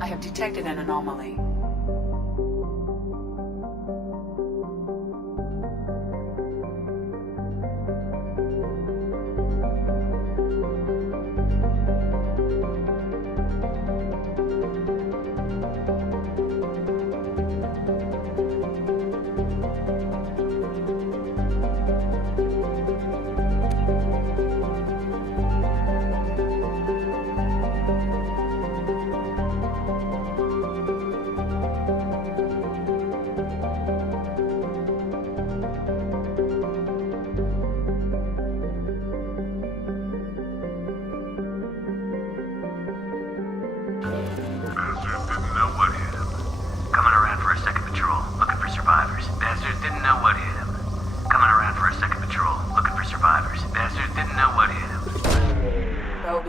I have detected an anomaly.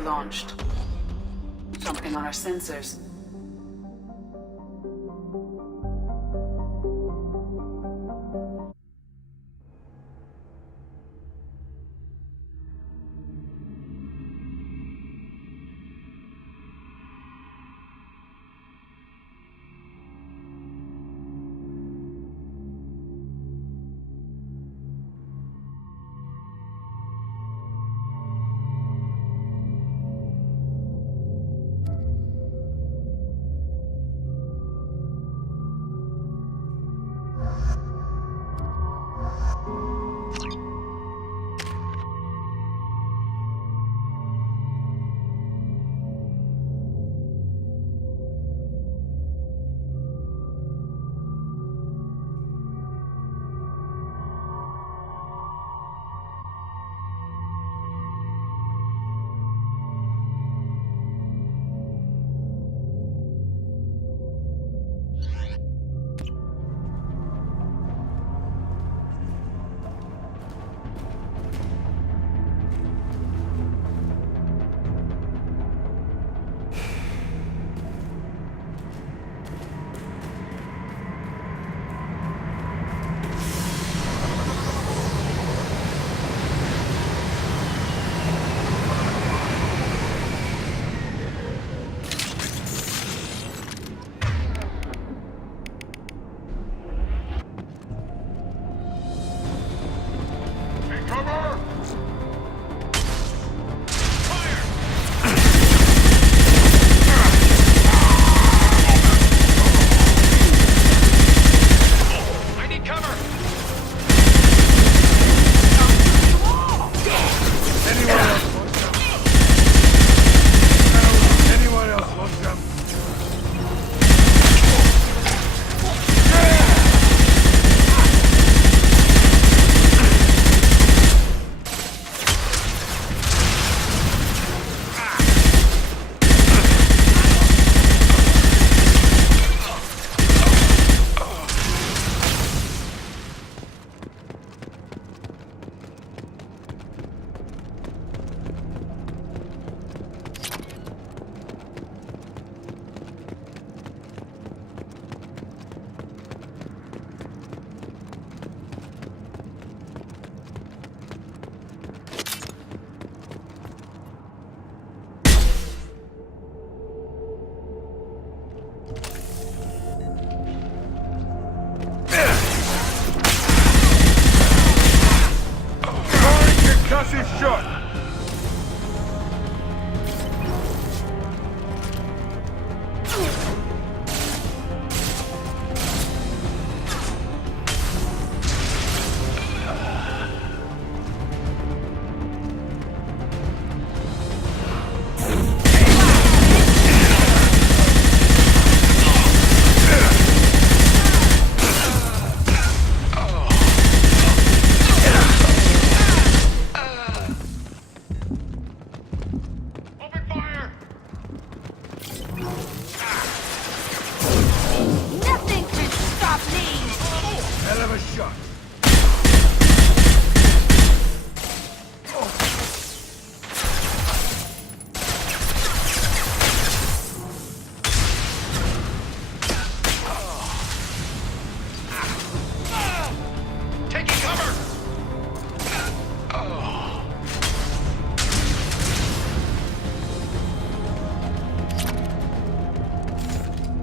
Launched. Something on our sensors.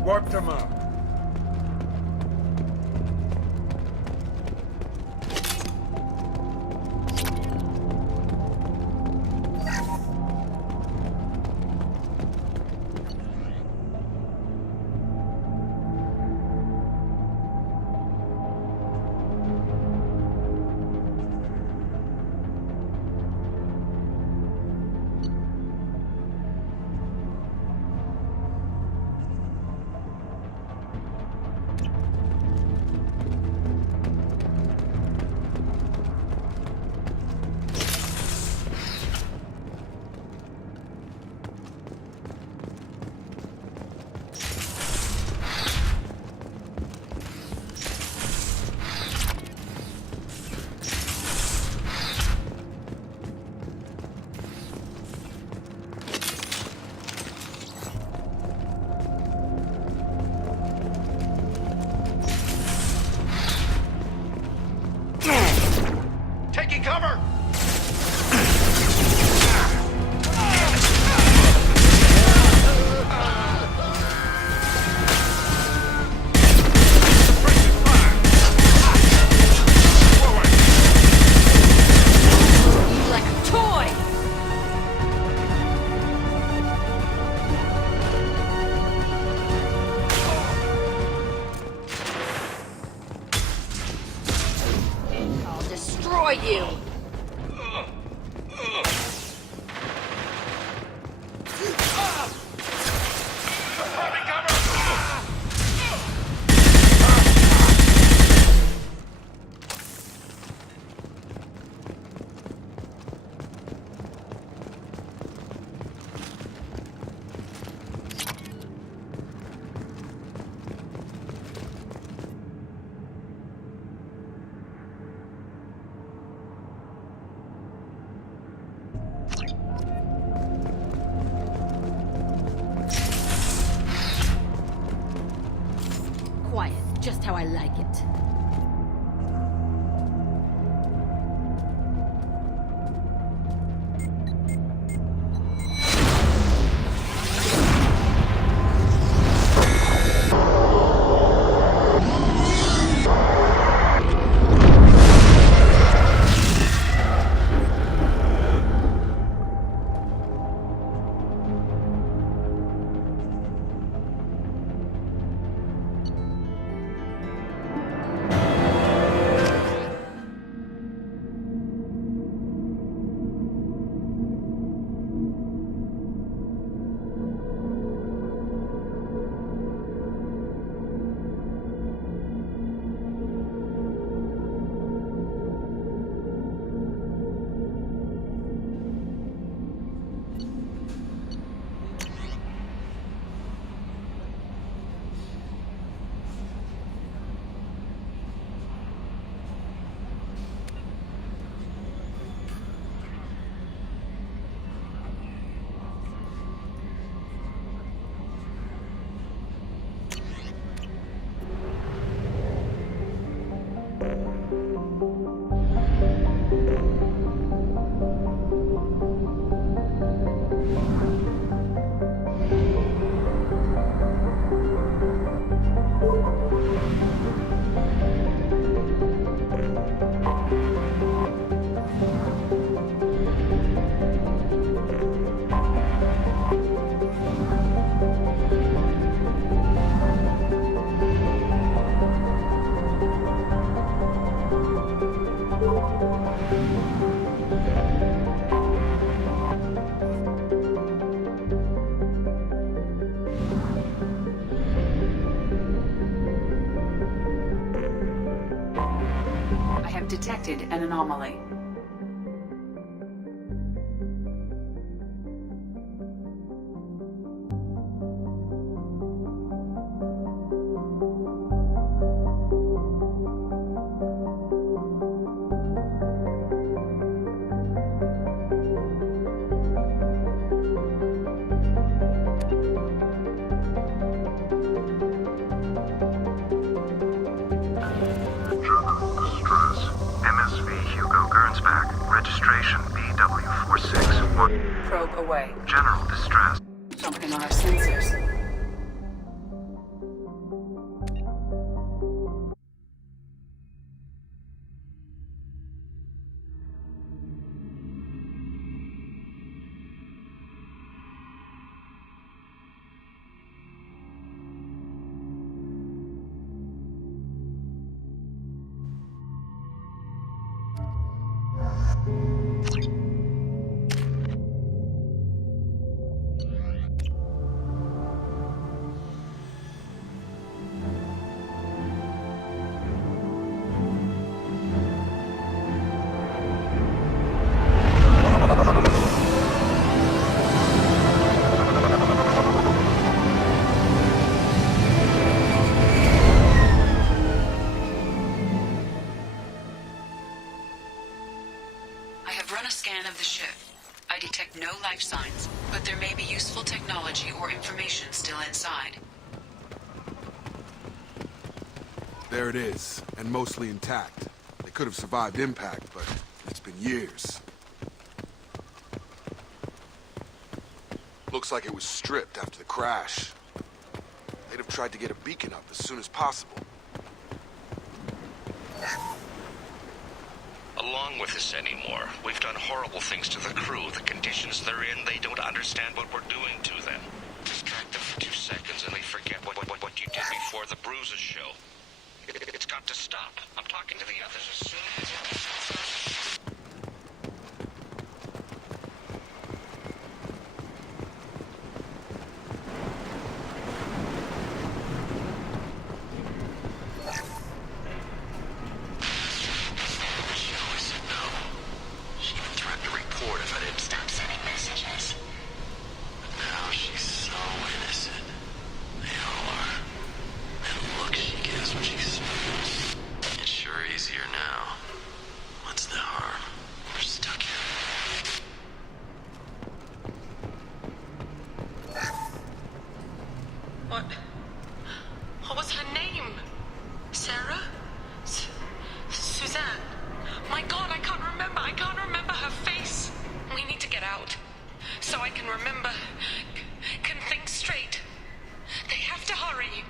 Wiped them out. Taking cover! Like a toy! I'll destroy you! Taking cover! Quiet, just how I like it. I have detected an anomaly. Probe away. General distress. Something on our sensors. life signs, but there may be useful technology or information still inside. There it is, and mostly intact. They could have survived impact, but it's been years. Looks like it was stripped after the crash. They'd have tried to get a beacon up as soon as possible. Along with this anymore. We've done horrible things to the crew. The conditions they're in, they don't understand what we're doing to them. Distract them for 2 seconds and they forget what you did before the bruises show. It's got to stop. I'm talking to the others as soon as... What was her name? Sarah? Suzanne? My God, I can't remember her face. We need to get out. So I can remember, can think straight. They have to hurry.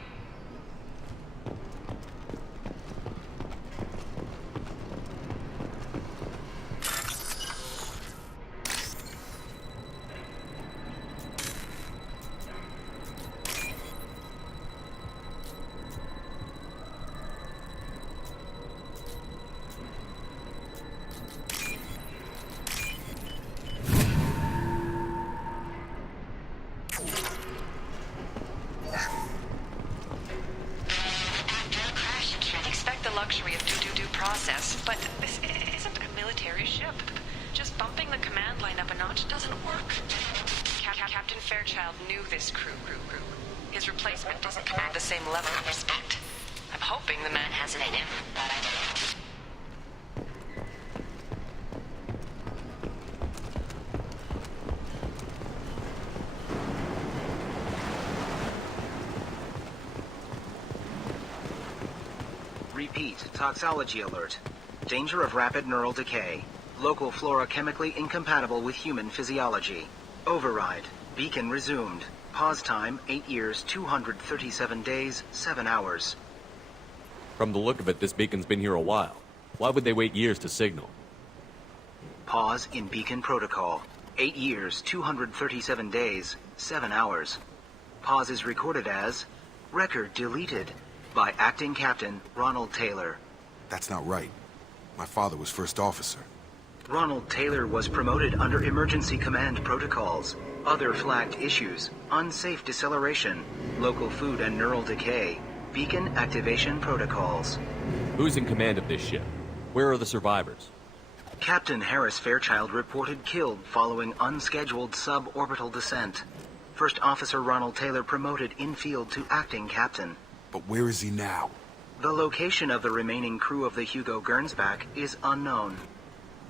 Luxury of do process, but this isn't a military ship. Just bumping the command line up a notch doesn't work. Captain Fairchild knew this crew. His replacement doesn't command the same level of respect. I'm hoping the man has it in him. Repeat, toxology alert. Danger of rapid neural decay. Local flora chemically incompatible with human physiology. Override. Beacon resumed. Pause time, 8 years, 237 days, 7 hours. From the look of it, this beacon's been here a while. Why would they wait years to signal? Pause in beacon protocol. 8 years, 237 days, 7 hours. Pause is recorded as record deleted by Acting Captain Ronald Taylor. That's not right. My father was first officer. Ronald Taylor was promoted under emergency command protocols. Other flagged issues: unsafe deceleration, local food and neural decay, beacon activation protocols. Who's in command of this ship? Where are the survivors? Captain Harris Fairchild reported killed following unscheduled suborbital descent. First Officer Ronald Taylor promoted in-field to acting captain. But where is he now? The location of the remaining crew of the Hugo Gernsback is unknown.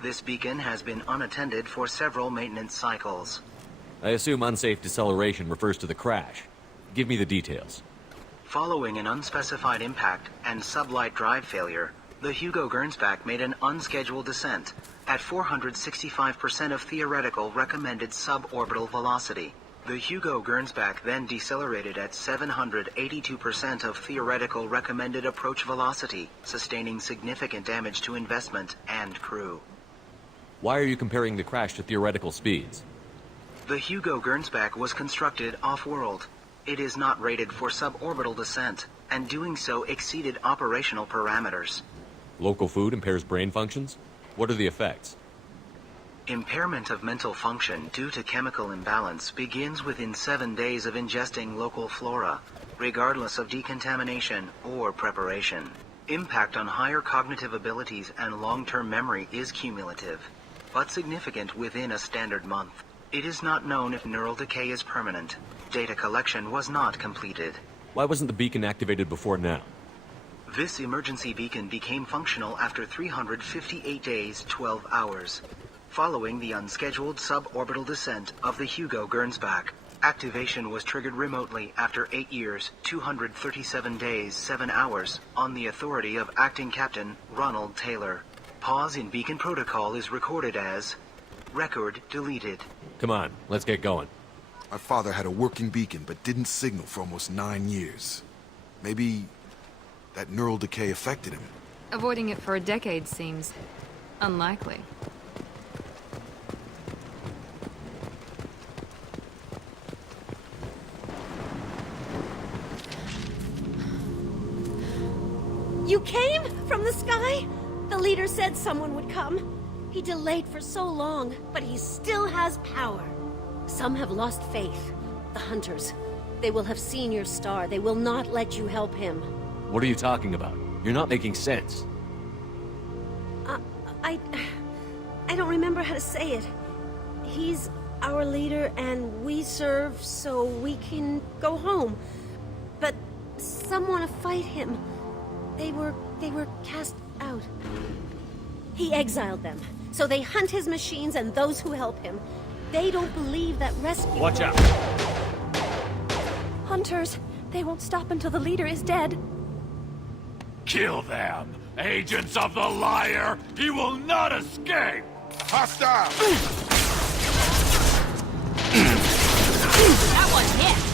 This beacon has been unattended for several maintenance cycles. I assume unsafe deceleration refers to the crash. Give me the details. Following an unspecified impact and sublight drive failure, the Hugo Gernsback made an unscheduled descent at 465% of theoretical recommended suborbital velocity. The Hugo Gernsback then decelerated at 782% of theoretical recommended approach velocity, sustaining significant damage to investment and crew. Why are you comparing the crash to theoretical speeds? The Hugo Gernsback was constructed off-world. It is not rated for suborbital descent, and doing so exceeded operational parameters. Local food impairs brain functions? What are the effects? Impairment of mental function due to chemical imbalance begins within 7 days of ingesting local flora, regardless of decontamination or preparation. Impact on higher cognitive abilities and long-term memory is cumulative, but significant within a standard month. It is not known if neural decay is permanent. Data collection was not completed. Why wasn't the beacon activated before now? This emergency beacon became functional after 358 days, 12 hours. following the unscheduled suborbital descent of the Hugo Gernsback. Activation was triggered remotely after 8 years, 237 days, 7 hours, on the authority of Acting Captain Ronald Taylor. Pause in beacon protocol is recorded as record deleted. Come on, let's get going. My father had a working beacon, but didn't signal for almost 9 years. Maybe that neural decay affected him. Avoiding it for a decade seems unlikely. You came from the sky? The leader said someone would come. He delayed for so long, but he still has power. Some have lost faith. The hunters. They will have seen your star. They will not let you help him. What are you talking about? You're not making sense. I don't remember how to say it. He's our leader and we serve so we can go home. But some want to fight him. They were cast out. He exiled them. So they hunt his machines and those who help him. They don't believe that rescue... Watch out! Hunters, they won't stop until the leader is dead. Kill them! Agents of the liar! He will not escape! Hostile! That one hit!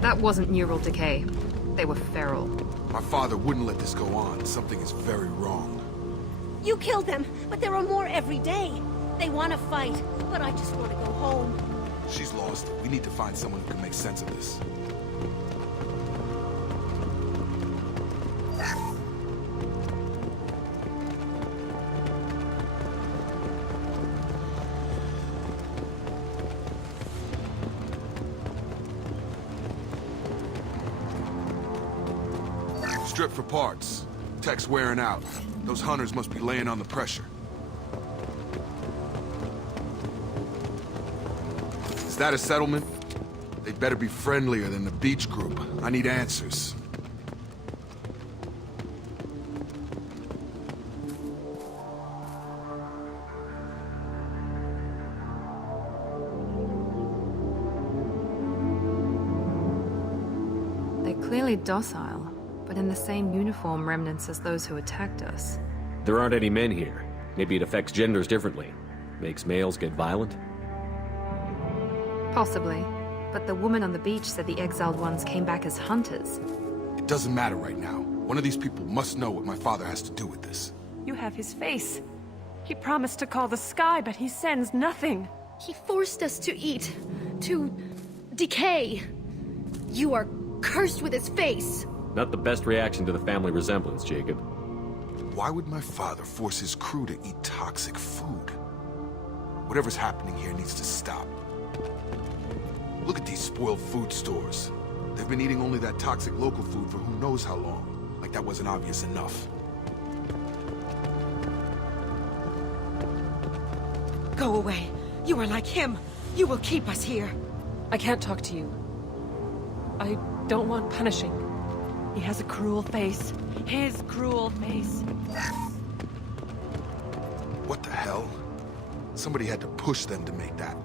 That wasn't neural decay. They were feral. My father wouldn't let this go on. Something is very wrong. You killed them, but there are more every day. They want to fight, but I just want to go home. She's lost. We need to find someone who can make sense of this. Strip for parts. Tech's wearing out. Those hunters must be laying on the pressure. Is that a settlement? They'd better be friendlier than the beach group. I need answers. They're clearly docile, but in the same uniform remnants as those who attacked us. There aren't any men here. Maybe it affects genders differently. Makes males get violent? Possibly. But the woman on the beach said the exiled ones came back as hunters. It doesn't matter right now. One of these people must know what my father has to do with this. You have his face. He promised to call the sky, but he sends nothing. He forced us to eat, to decay. You are cursed with his face. Not the best reaction to the family resemblance, Jacob. Why would my father force his crew to eat toxic food? Whatever's happening here needs to stop. Look at these spoiled food stores. They've been eating only that toxic local food for who knows how long. Like that wasn't obvious enough. Go away. You are like him. You will keep us here. I can't talk to you. I don't want punishing. He has a cruel face. His cruel face. What the hell? Somebody had to push them to make that.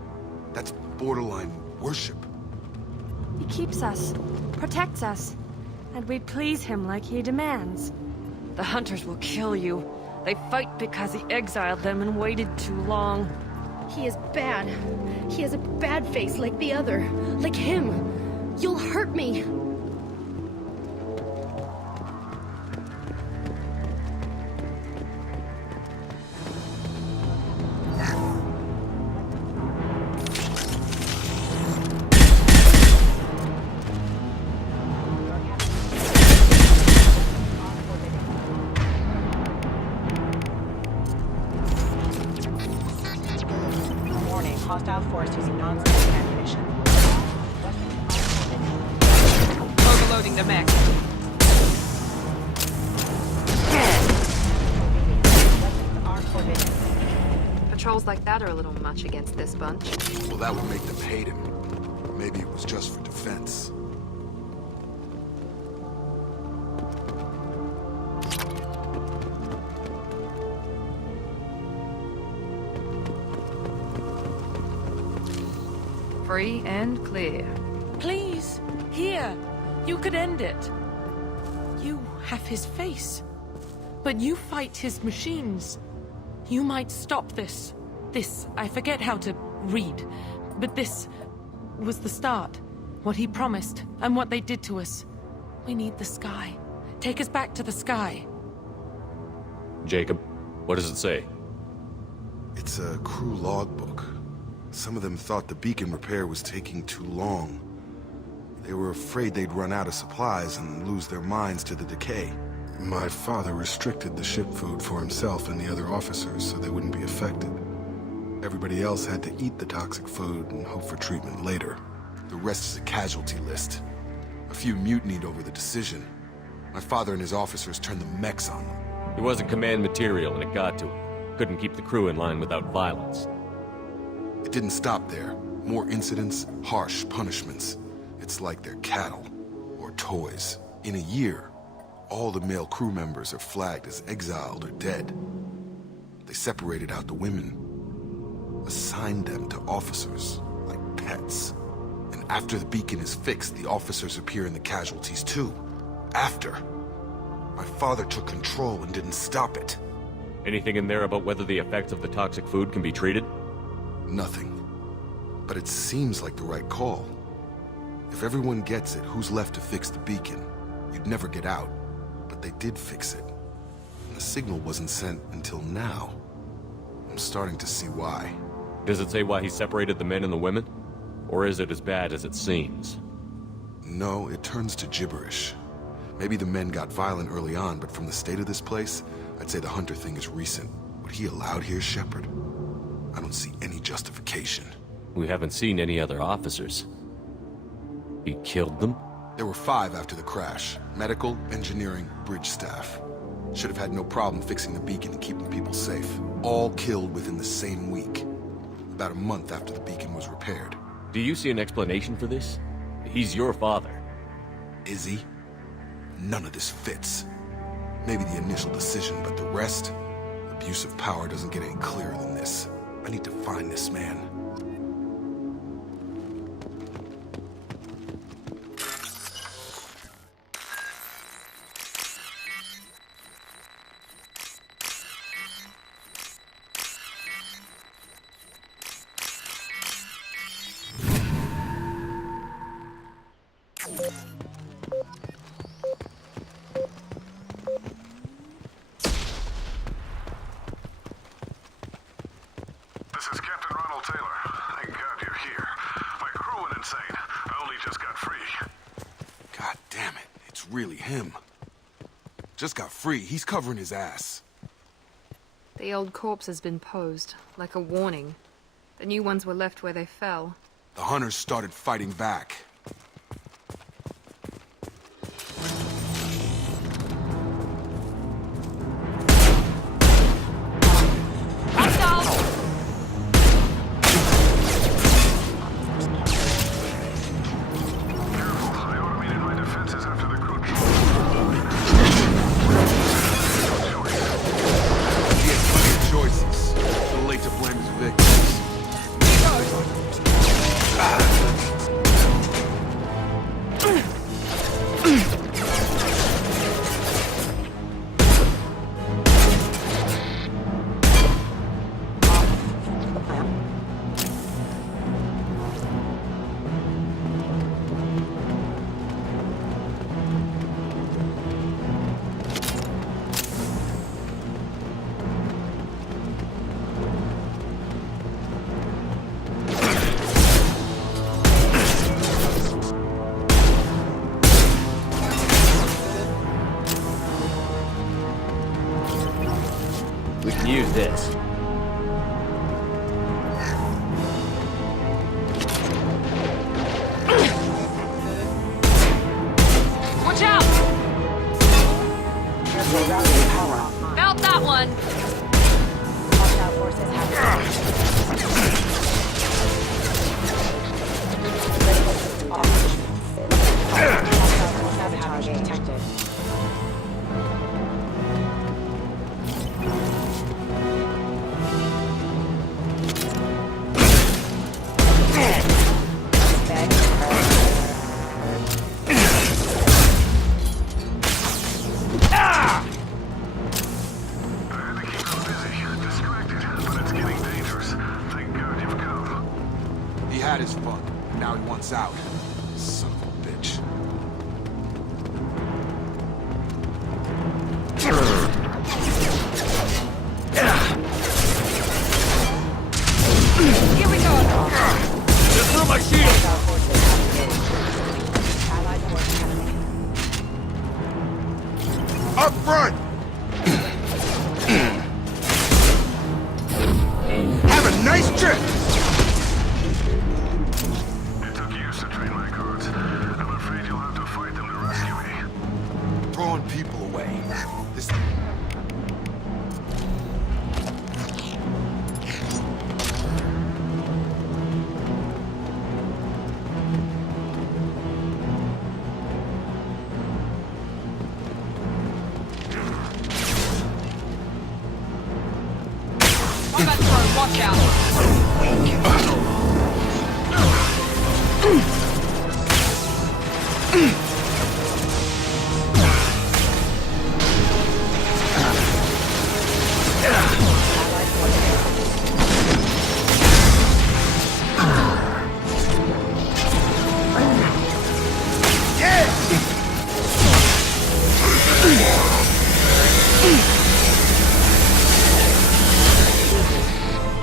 That's borderline worship. He keeps us, protects us, and we please him like he demands. The hunters will kill you. They fight because he exiled them and waited too long. He is bad. He has a bad face like the other. Like him. You'll hurt me. Hostile force using non-static ammunition. Overloading the mech. patrols like that are a little much against this bunch. Well, that would make them hate him. Maybe it was just for defense. Free and clear. Please, here. You could end it. You have his face. But you fight his machines. You might stop this. This, I forget how to read. But this was the start. What he promised, and what they did to us. We need the sky. Take us back to the sky. Jacob, what does it say? It's a crew logbook. Some of them thought the beacon repair was taking too long. They were afraid they'd run out of supplies and lose their minds to the decay. My father restricted the ship food for himself and the other officers so they wouldn't be affected. Everybody else had to eat the toxic food and hope for treatment later. The rest is a casualty list. A few mutinied over the decision. My father and his officers turned the mechs on them. He wasn't command material and it got to him. Couldn't keep the crew in line without violence. It didn't stop there. More incidents, harsh punishments. It's like they're cattle, or toys. In a year, all the male crew members are flagged as exiled or dead. They separated out the women, assigned them to officers, like pets. And after the beacon is fixed, the officers appear in the casualties too. After. My father took control and didn't stop it. Anything in there about whether the effects of the toxic food can be treated? Nothing. But it seems like the right call. If everyone gets it, who's left to fix the beacon? You'd never get out. But they did fix it. And the signal wasn't sent until now. I'm starting to see why. Does it say why he separated the men and the women? Or is it as bad as it seems? No, it turns to gibberish. Maybe the men got violent early on, but from the state of this place, I'd say the Hunter thing is recent. What he allowed here, Shepard? I don't see any justification. We haven't seen any other officers. He killed them? There were 5 after the crash. Medical, engineering, bridge staff. Should have had no problem fixing the beacon and keeping people safe. All killed within the same week. About a month after the beacon was repaired. Do you see an explanation for this? He's your father. Is he? None of this fits. Maybe the initial decision, but the rest? Abuse of power doesn't get any clearer than this. I need to find this man. Really him. Just got free. He's covering his ass. The old corpse has been posed, like a warning. The new ones were left where they fell. The hunters started fighting back. We can use this. Watch out! Felt that one! Hostile forces have Now he wants out. Son of a bitch. Here we go! Just through my shield! Allied force enemy. Up front! Have a nice trip! It took years to train my guards. I'm afraid you'll have to fight them to rescue me. Throwing people away. This... Combat drone, watch out!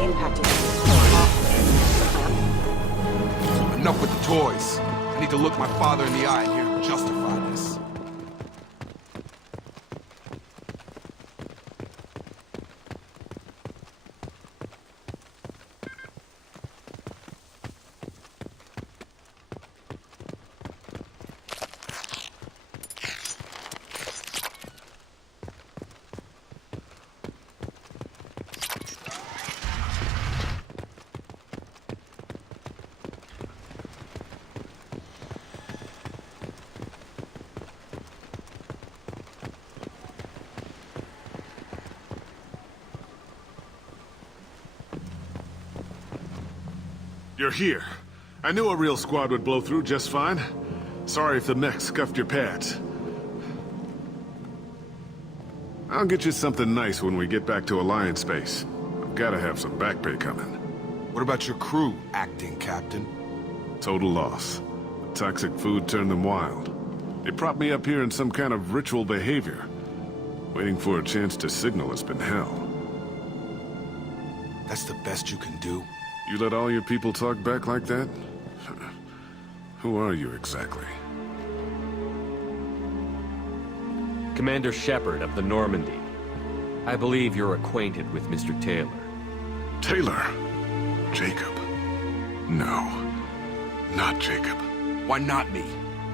Impacted. Enough with the toys. I need to look my father in the eye and hear him justify this. You're here. I knew a real squad would blow through just fine. Sorry if the mech scuffed your pads. I'll get you something nice when we get back to Alliance space. I've gotta have some back pay coming. What about your crew, acting captain? Total loss. The toxic food turned them wild. They propped me up here in some kind of ritual behavior. Waiting for a chance to signal has been hell. That's the best you can do? You let all your people talk back like that? Who are you exactly? Commander Shepard of the Normandy. I believe you're acquainted with Mr. Taylor. Taylor? Jacob? No. Not Jacob. Why not me?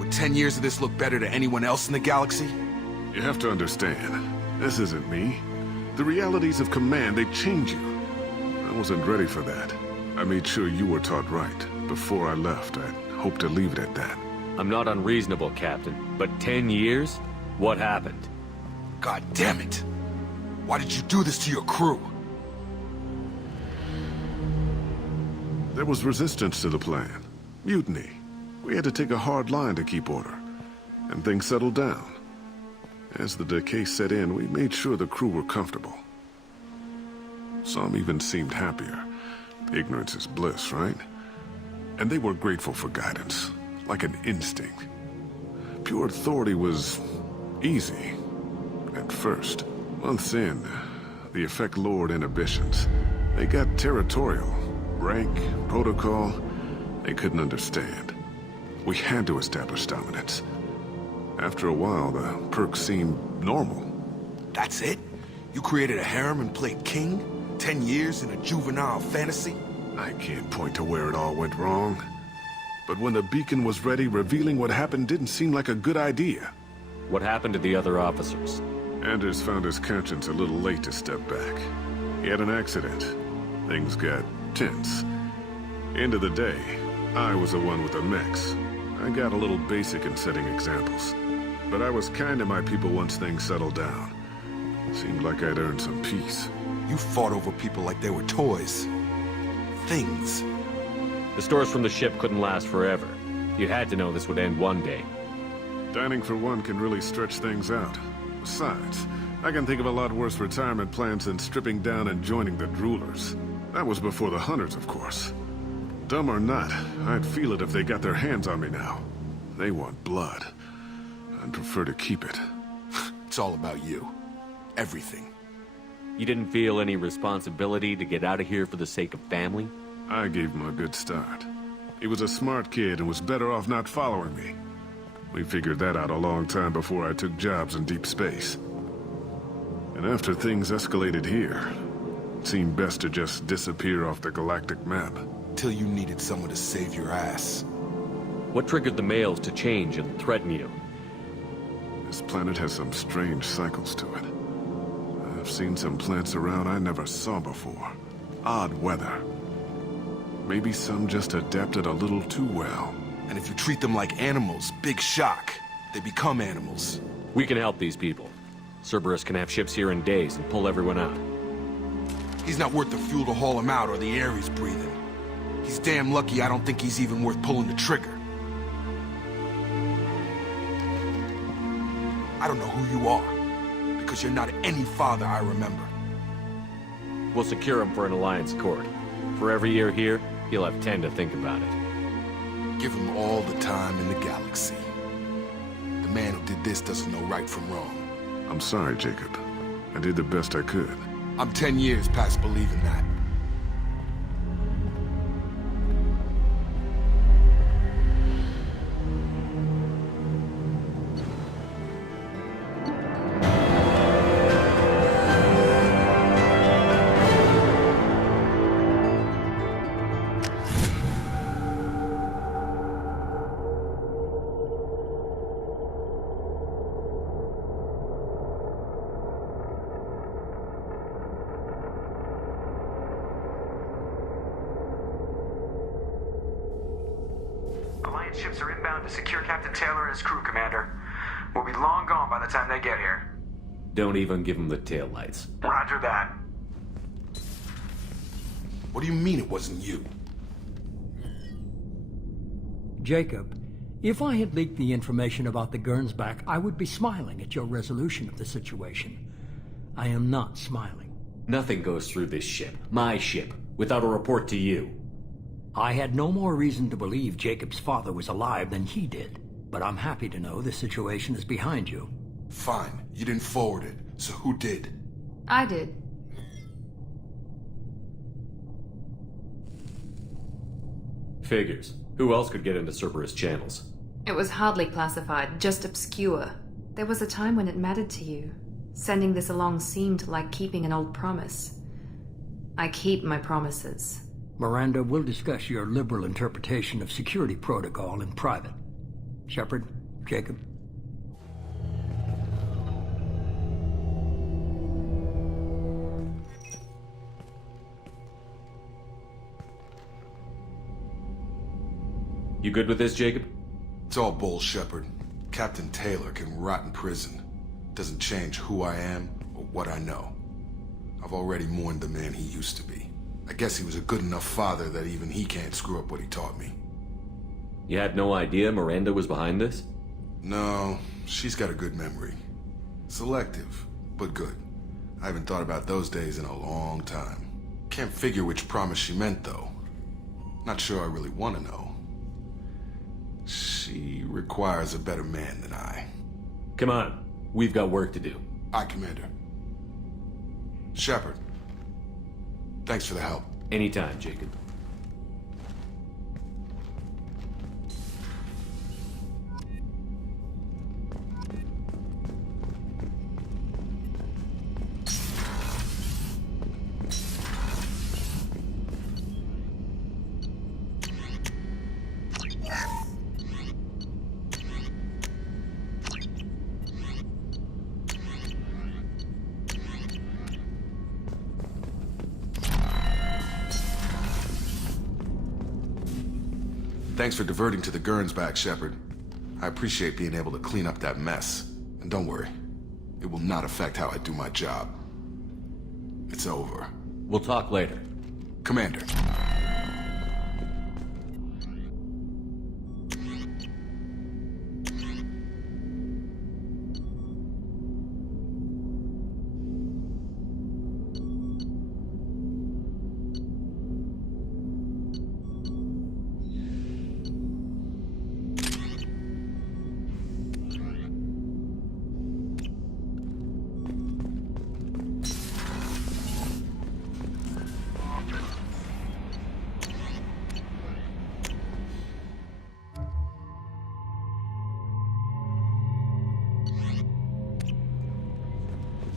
Would 10 years of this look better to anyone else in the galaxy? You have to understand, this isn't me. The realities of command, they change you. I wasn't ready for that. I made sure you were taught right. Before I left, I hoped to leave it at that. I'm not unreasonable, Captain, but 10 years? What happened? God damn it! Why did you do this to your crew? There was resistance to the plan. Mutiny. We had to take a hard line to keep order. And things settled down. As the decay set in, we made sure the crew were comfortable. Some even seemed happier. Ignorance is bliss, right? And they were grateful for guidance, like an instinct. Pure authority was easy, at first. Months in, the effect lowered inhibitions. They got territorial. Rank, protocol, they couldn't understand. We had to establish dominance. After a while, the perks seemed normal. That's it? You created a harem and played king? 10 years in a juvenile fantasy? I can't point to where it all went wrong. But when the beacon was ready, revealing what happened didn't seem like a good idea. What happened to the other officers? Anders found his conscience a little late to step back. He had an accident. Things got tense. End of the day, I was the one with the mechs. I got a little basic in setting examples. But I was kind to my people once things settled down. Seemed like I'd earned some peace. You fought over people like they were toys. Things. The stores from the ship couldn't last forever. You had to know this would end one day. Dining for one can really stretch things out. Besides, I can think of a lot worse retirement plans than stripping down and joining the droolers. That was before the hunters, of course. Dumb or not, I'd feel it if they got their hands on me now. They want blood. I'd prefer to keep it. It's all about you. Everything. You didn't feel any responsibility to get out of here for the sake of family? I gave him a good start. He was a smart kid and was better off not following me. We figured that out a long time before I took jobs in deep space. And after things escalated here, it seemed best to just disappear off the galactic map. Till you needed someone to save your ass. What triggered the males to change and threaten you? This planet has some strange cycles to it. I've seen some plants around I never saw before. Odd weather. Maybe some just adapted a little too well. And if you treat them like animals, big shock. They become animals. We can help these people. Cerberus can have ships here in days and pull everyone out. He's not worth the fuel to haul him out or the air he's breathing. He's damn lucky I don't think he's even worth pulling the trigger. I don't know who you are, because you're not any father I remember. We'll secure him for an Alliance court. For every year here, he'll have 10 to think about it. Give him all the time in the galaxy. The man who did this doesn't know right from wrong. I'm sorry, Jacob. I did the best I could. I'm 10 years past believing that. Alliance ships are inbound to secure Captain Taylor and his crew, Commander. We'll be long gone by the time they get here. Don't even give him the taillights. Roger that. What do you mean it wasn't you? Jacob, if I had leaked the information about the Gernsback, I would be smiling at your resolution of the situation. I am not smiling. Nothing goes through this ship, my ship, without a report to you. I had no more reason to believe Jacob's father was alive than he did, but I'm happy to know the situation is behind you. Fine, you didn't forward it, so who did? I did. Figures. Who else could get into Cerberus channels? It was hardly classified, just obscure. There was a time when it mattered to you. Sending this along seemed like keeping an old promise. I keep my promises. Miranda, we'll discuss your liberal interpretation of security protocol in private. Shepard, Jacob. You good with this, Jacob? It's all bull, Shepard. Captain Taylor can rot in prison. Doesn't change who I am or what I know. I've already mourned the man he used to be. I guess he was a good enough father that even he can't screw up what he taught me. You had no idea Miranda was behind this? No, she's got a good memory. Selective, but good. I haven't thought about those days in a long time. Can't figure which promise she meant, though. Not sure I really want to know. She requires a better man than I. Come on, we've got work to do. Aye, Commander. Shepard. Thanks for the help. Anytime, Jacob. Thanks for diverting to the Gernsback, Shepard. I appreciate being able to clean up that mess. And don't worry, it will not affect how I do my job. It's over. We'll talk later. Commander.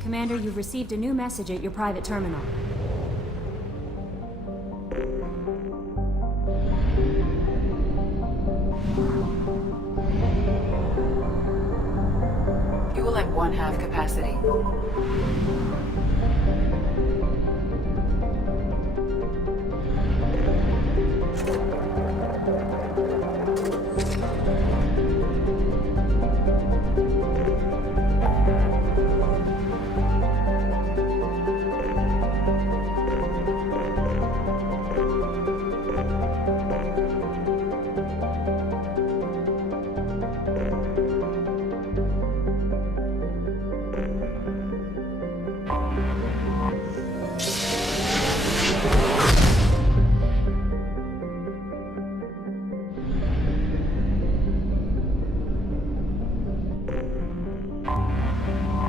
Commander, you've received a new message at your private terminal. Fuel at 1/2 capacity.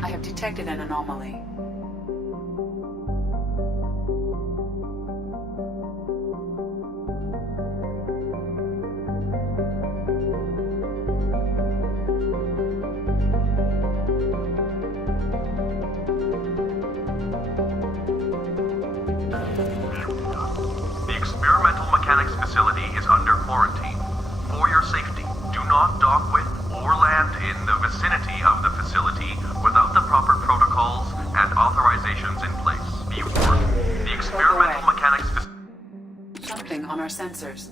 I have detected an anomaly. The experimental mechanics facility is under quarantine. For your safety, do not dock with or land in the vicinity of the facility without the proper protocols and authorizations in place. Be warned, the experimental mechanics facility... Something on our sensors.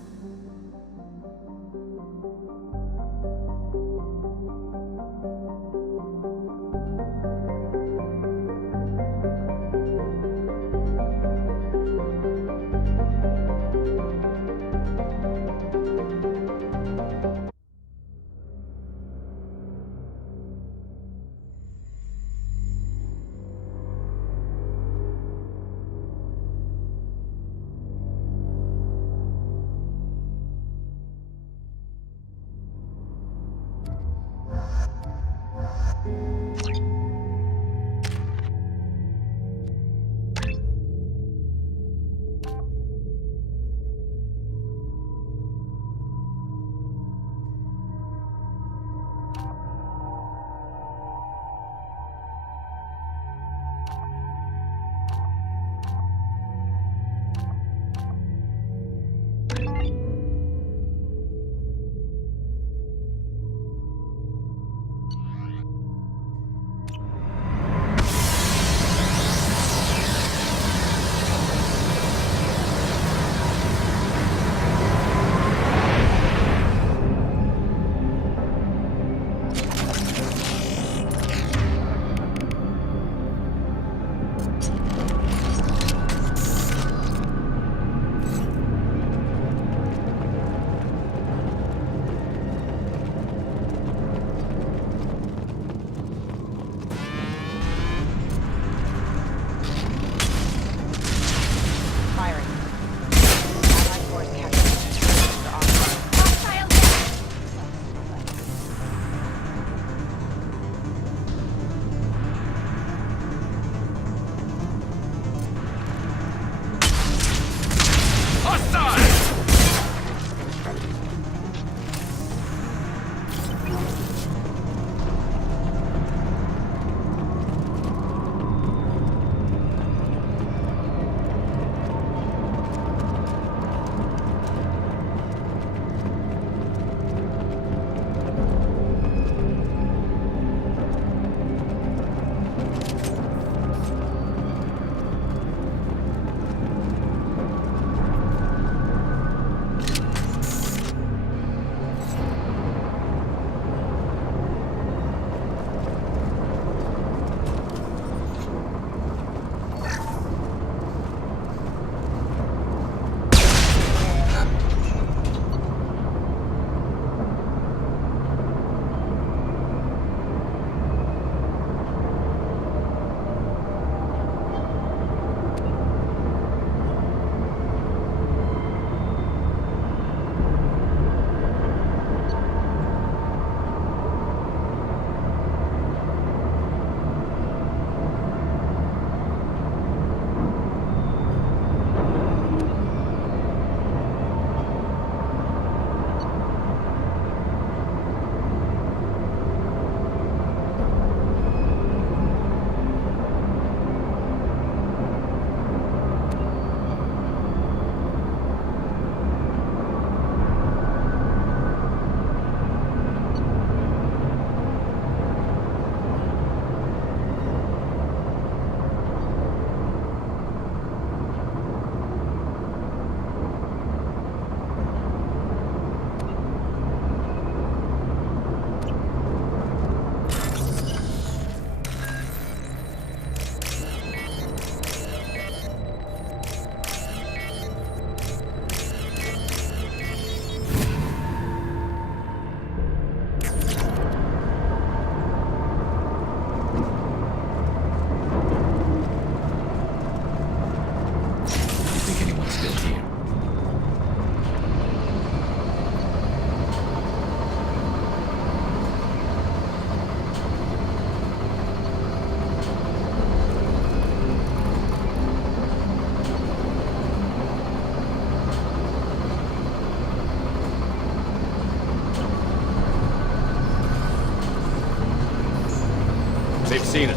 They've seen us.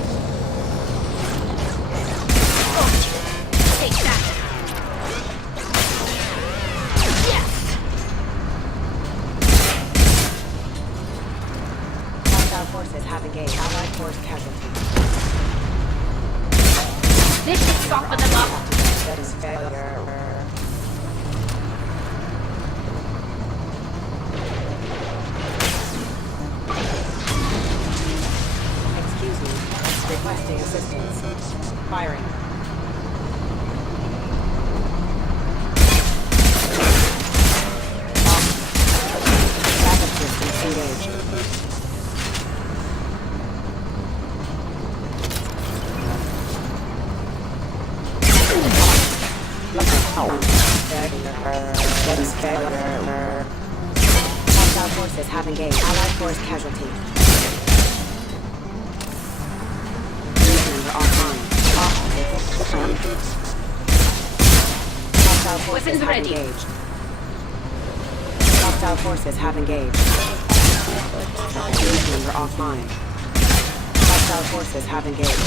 Take that. Yes! Hostile forces have engaged. Allied force casualty. This should soften them up. That is failure. Excuse me. Requesting assistance. Firing. Backup systems engaged. That is failure. Hostile forces have engaged. Allied force casualty. Member offline. Hostile forces have engaged. Hostile forces have engaged. Member offline. Hostile forces have engaged.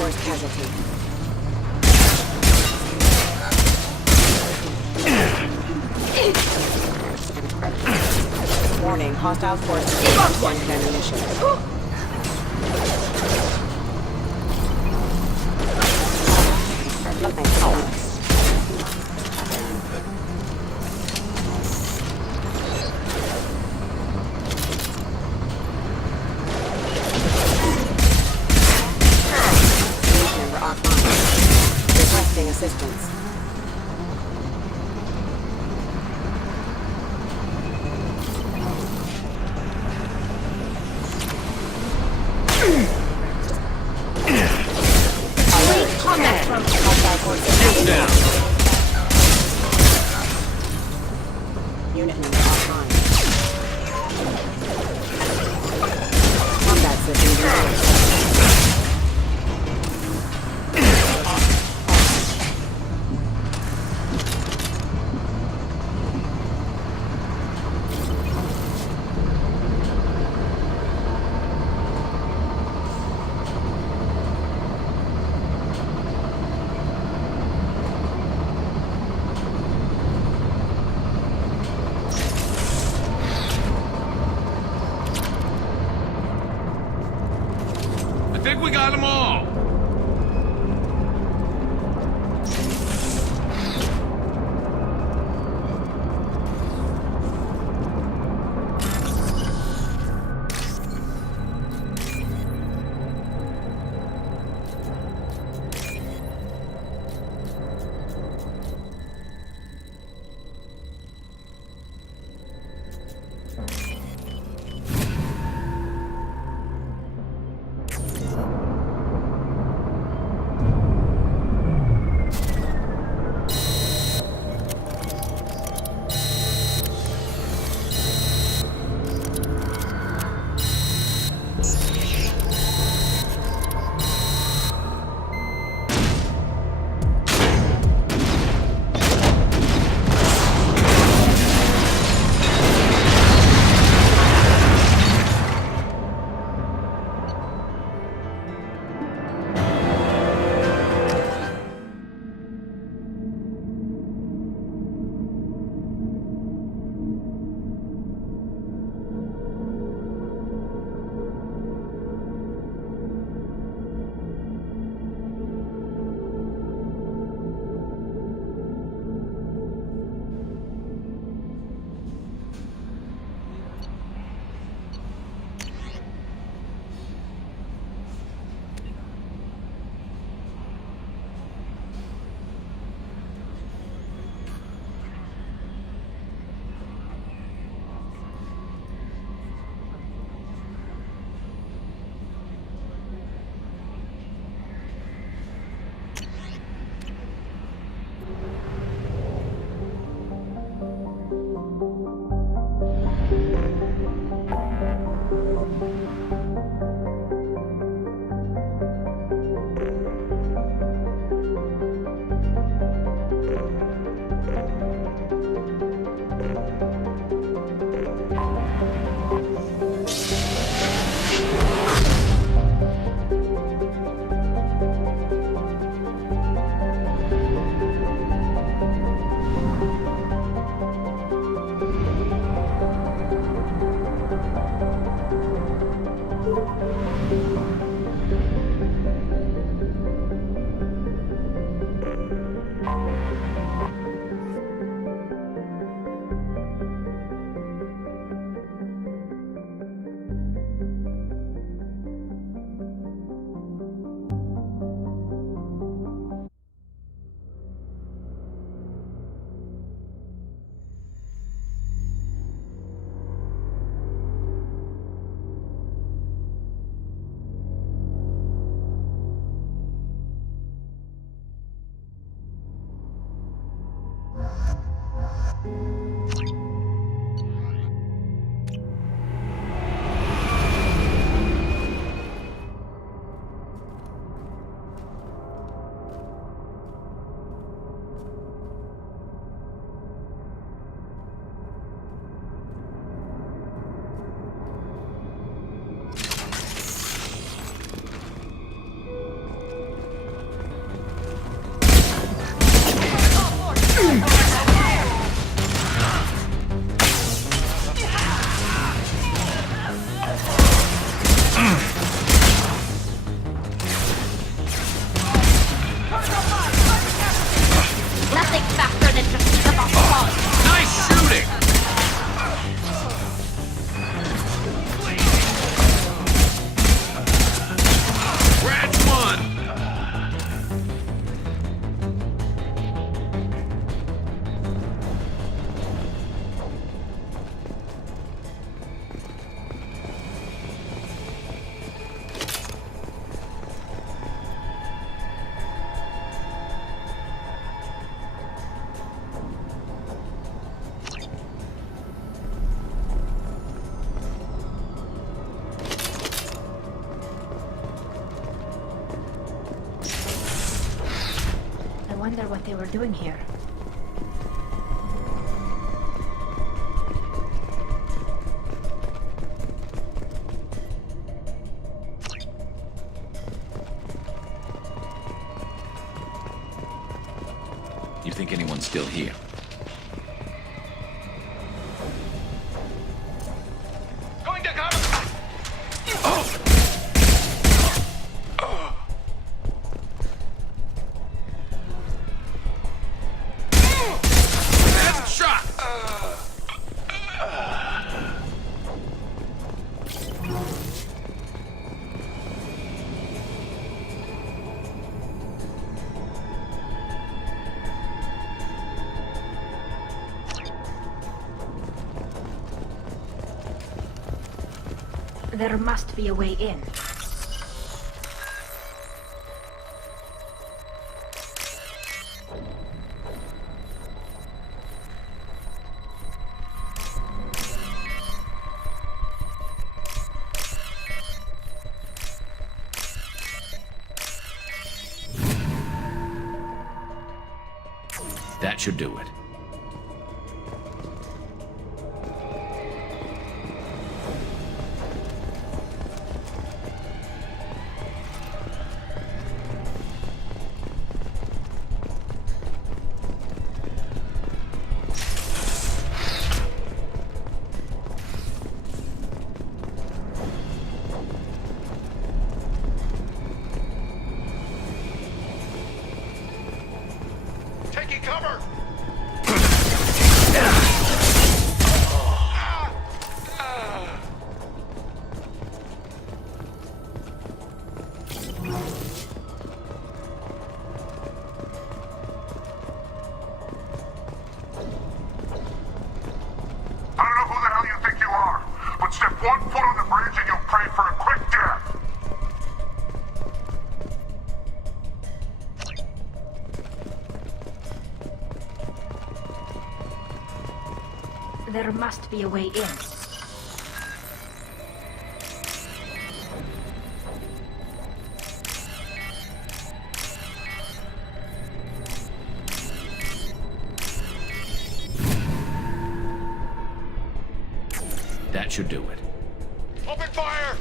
Force casualty. Warning, hostile force and ammunition. Requesting assistance. Combat from Hostile forces Down. Unit member offline. Combat system engaged. I think we got them all. Nothing faster than just step off the wall. Nice shooting! Scratch one! I wonder what they were doing here. You think anyone's still here? Going to cover! Shot! There must be a way in. That should do it. Taking cover! I don't know who the hell you think you are, but step 1 foot on the bridge and you'll pray for a quick death. There must be a way in. That should do it. Open fire!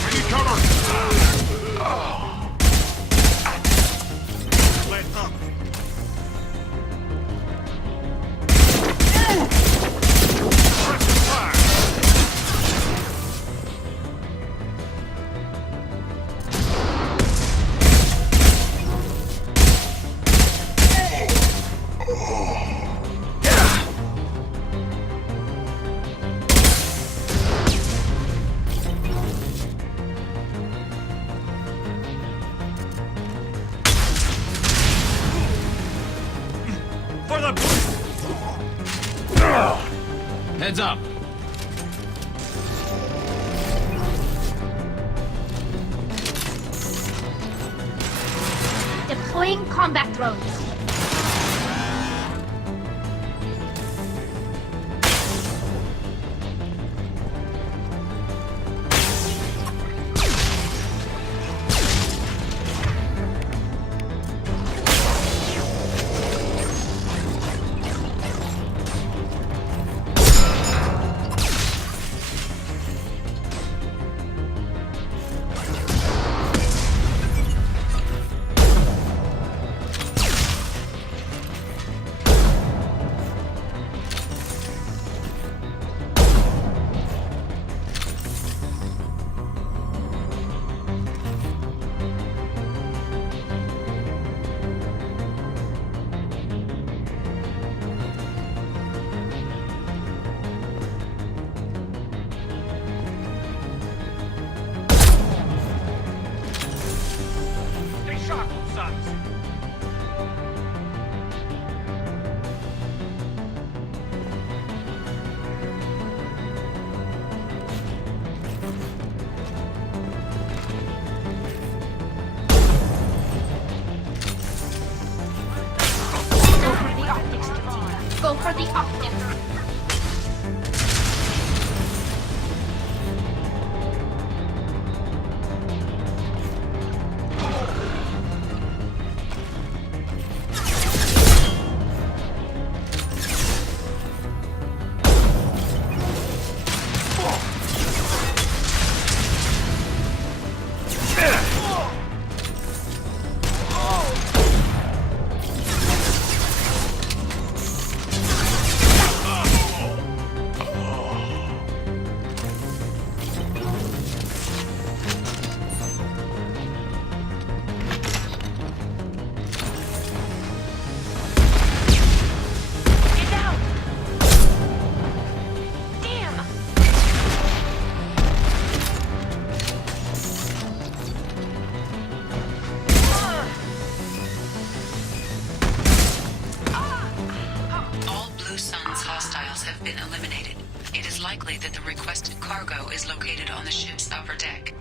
I need cover! Let up! For the... Heads up. Deploying combat drones. Go for the optics. Been eliminated. It is likely that the requested cargo is located on the ship's upper deck.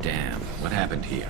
Damn, what happened here?